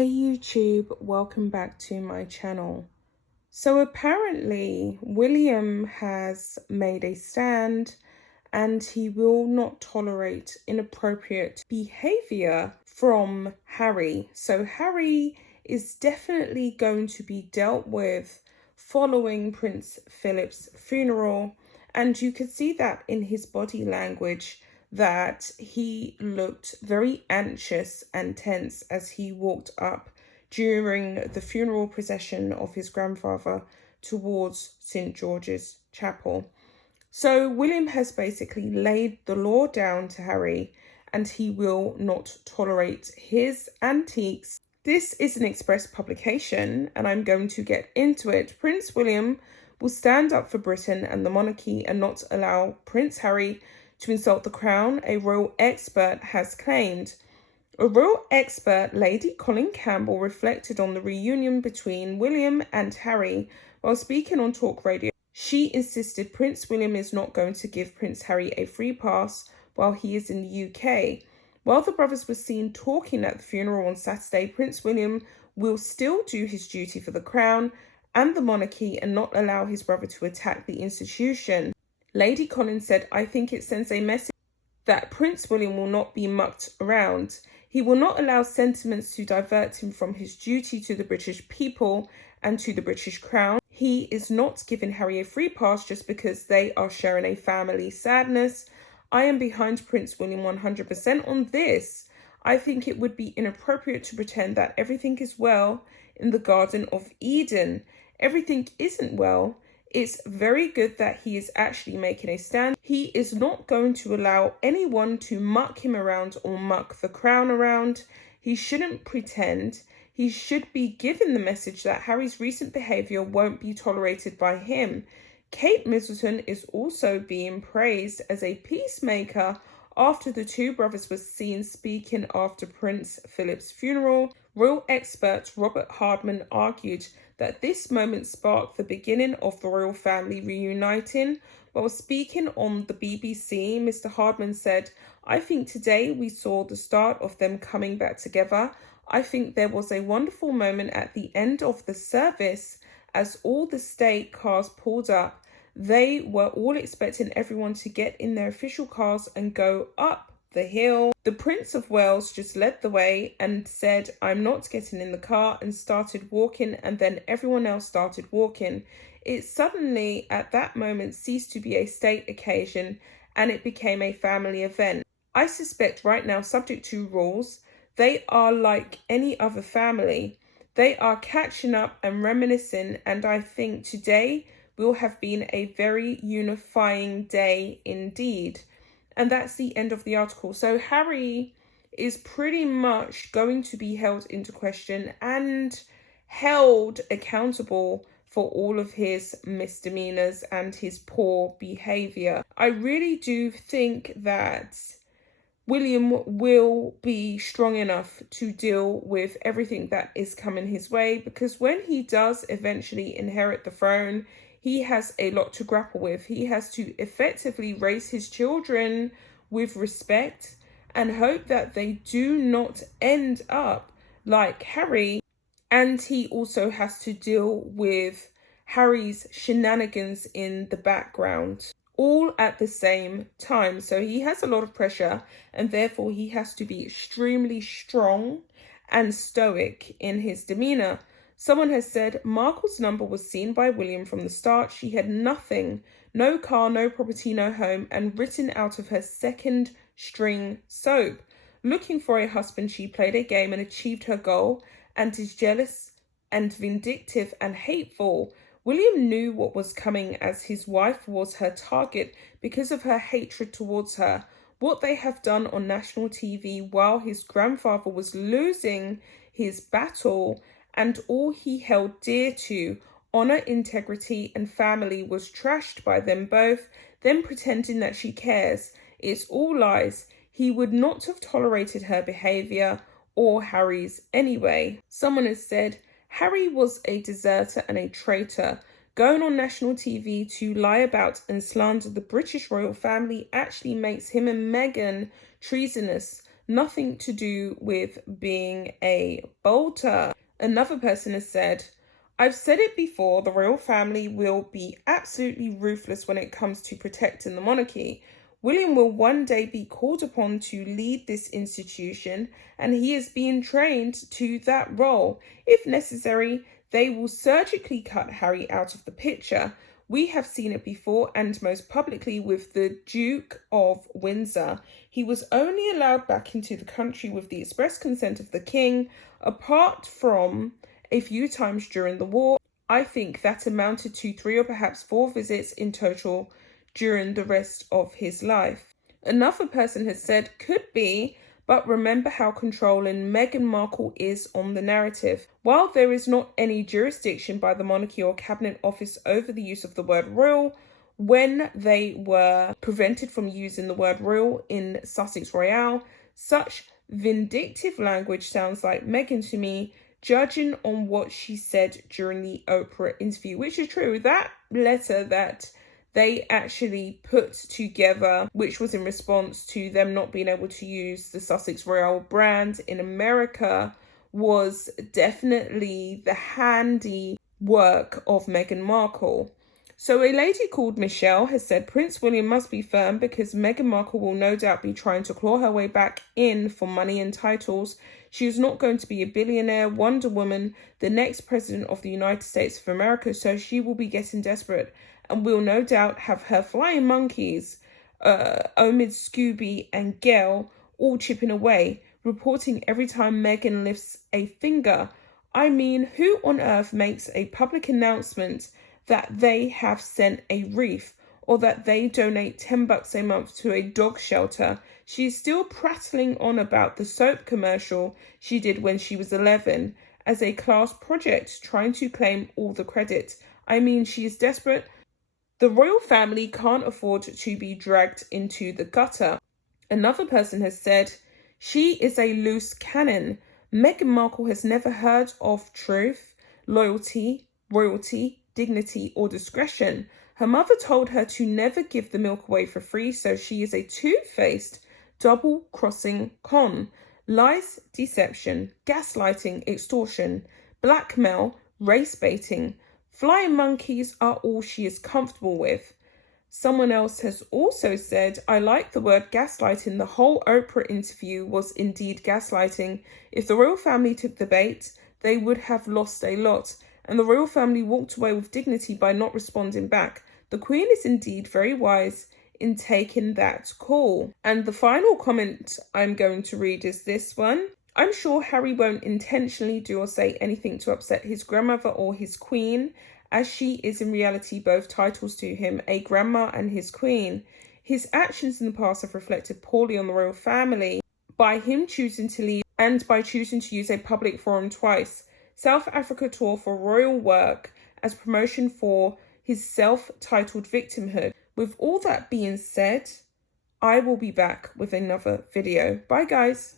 Hey YouTube, welcome back to my channel. So apparently William has made a stand and he will not tolerate inappropriate behavior from Harry. So Harry is definitely going to be dealt with following Prince Philip's funeral, and you could see that in his body language that he looked very anxious and tense as he walked up during the funeral procession of his grandfather towards St. George's Chapel. So William has basically laid the law down to Harry and he will not tolerate his antics. This is an express publication and I'm going to get into it. Prince William will stand up for Britain and the monarchy and not allow Prince Harry to insult the crown, a royal expert has claimed. A royal expert, Lady Colin Campbell, reflected on the reunion between William and Harry while speaking on talk radio. She insisted Prince William is not going to give Prince Harry a free pass while he is in the UK. While the brothers were seen talking at the funeral on Saturday, Prince William will still do his duty for the crown and the monarchy and not allow his brother to attack the institution. Lady Colin said, "I think it sends a message that Prince William will not be mucked around. He will not allow sentiments to divert him from his duty to the British people and to the British crown. He is not giving Harry a free pass just because they are sharing a family sadness. I am behind Prince William 100% on this. I think it would be inappropriate to pretend that everything is well in the Garden of Eden. Everything isn't well. It's very good that he is actually making a stand. He is not going to allow anyone to muck him around or muck the crown around. He shouldn't pretend. He should be given the message that Harry's recent behaviour won't be tolerated by him." Kate Middleton is also being praised as a peacemaker after the two brothers were seen speaking after Prince Philip's funeral. Royal expert Robert Hardman argued that this moment sparked the beginning of the royal family reuniting. While speaking on the BBC, Mr. Hardman said, "I think today we saw the start of them coming back together. I think there was a wonderful moment at the end of the service as all the state cars pulled up. They were all expecting everyone to get in their official cars and go up the hill. The Prince of Wales just led the way and said, 'I'm not getting in the car,' and started walking, and then everyone else started walking. It suddenly, at that moment, ceased to be a state occasion and it became a family event. I suspect right now, subject to rules, they are like any other family. They are catching up and reminiscing, and I think today will have been a very unifying day indeed." And that's the end of the article. So Harry is pretty much going to be held into question and held accountable for all of his misdemeanors and his poor behavior. I really do think that William will be strong enough to deal with everything that is coming his way, because when he does eventually inherit the throne, he has a lot to grapple with. He has to effectively raise his children with respect and hope that they do not end up like Harry. And he also has to deal with Harry's shenanigans in the background, all at the same time. So he has a lot of pressure, and therefore he has to be extremely strong and stoic in his demeanour. Someone has said Markle's number was seen by William from the start. She had nothing, no car, no property, no home, and written out of her second string soap. Looking for a husband, she played a game and achieved her goal, and is jealous and vindictive and hateful. William knew what was coming, as his wife was her target because of her hatred towards her. What they have done on national TV while his grandfather was losing his battle and all he held dear to, honour, integrity and family, was trashed by them both, then pretending that she cares. It's all lies. He would not have tolerated her behaviour or Harry's anyway. Someone has said, Harry was a deserter and a traitor. Going on national TV to lie about and slander the British royal family actually makes him and Meghan treasonous. nothing to do with being a bolter. Another person has said, I've said it before, the royal family will be absolutely ruthless when it comes to protecting the monarchy. William will one day be called upon to lead this institution, and he is being trained to that role. If necessary, they will surgically cut Harry out of the picture. We have seen it before, and most publicly with the Duke of Windsor. He was only allowed back into the country with the express consent of the king, apart from a few times during the war. I think that amounted to 3 or perhaps 4 visits in total during the rest of his life. Another person has said, could be, but remember how controlling Meghan Markle is on the narrative. While there is not any jurisdiction by the monarchy or cabinet office over the use of the word royal, when they were prevented from using the word royal in Sussex Royale, such vindictive language sounds like Meghan to me, judging on what she said during the Oprah interview, which is true. That letter that they actually put together, which was in response to them not being able to use the Sussex Royal brand in America, was definitely the handy work of Meghan Markle. So a lady called Michelle has said Prince William must be firm because Meghan Markle will no doubt be trying to claw her way back in for money and titles. She is not going to be a billionaire, Wonder Woman, the next president of the United States of America, so she will be getting desperate and will no doubt have her flying monkeys, Omid, Scooby and Gail all chipping away, reporting every time Meghan lifts a finger. I mean, who on earth makes a public announcement that they have sent a wreath or that they donate $10 a month to a dog shelter? She's still prattling on about the soap commercial she did when she was 11 as a class project, trying to claim all the credit. I mean, she is desperate. The royal family can't afford to be dragged into the gutter. Another person has said, she is a loose cannon. Meghan Markle has never heard of truth, loyalty, royalty, dignity or discretion. Her mother told her to never give the milk away for free, so she is a two-faced, double-crossing con. Lies, deception, gaslighting, extortion, blackmail, race baiting. Flying monkeys are all she is comfortable with. Someone else has also said, I like the word gaslighting. The whole Oprah interview was indeed gaslighting. If the royal family took the bait, they would have lost a lot. And the royal family walked away with dignity by not responding back. The Queen is indeed very wise in taking that call. And the final comment I'm going to read is this one. I'm sure Harry won't intentionally do or say anything to upset his grandmother or his queen, as she is in reality both titles to him, a grandma and his queen. His actions in the past have reflected poorly on the royal family by him choosing to leave and by choosing to use a public forum twice. South Africa tour for royal work as promotion for his self-titled victimhood. With all that being said, I will be back with another video. Bye guys.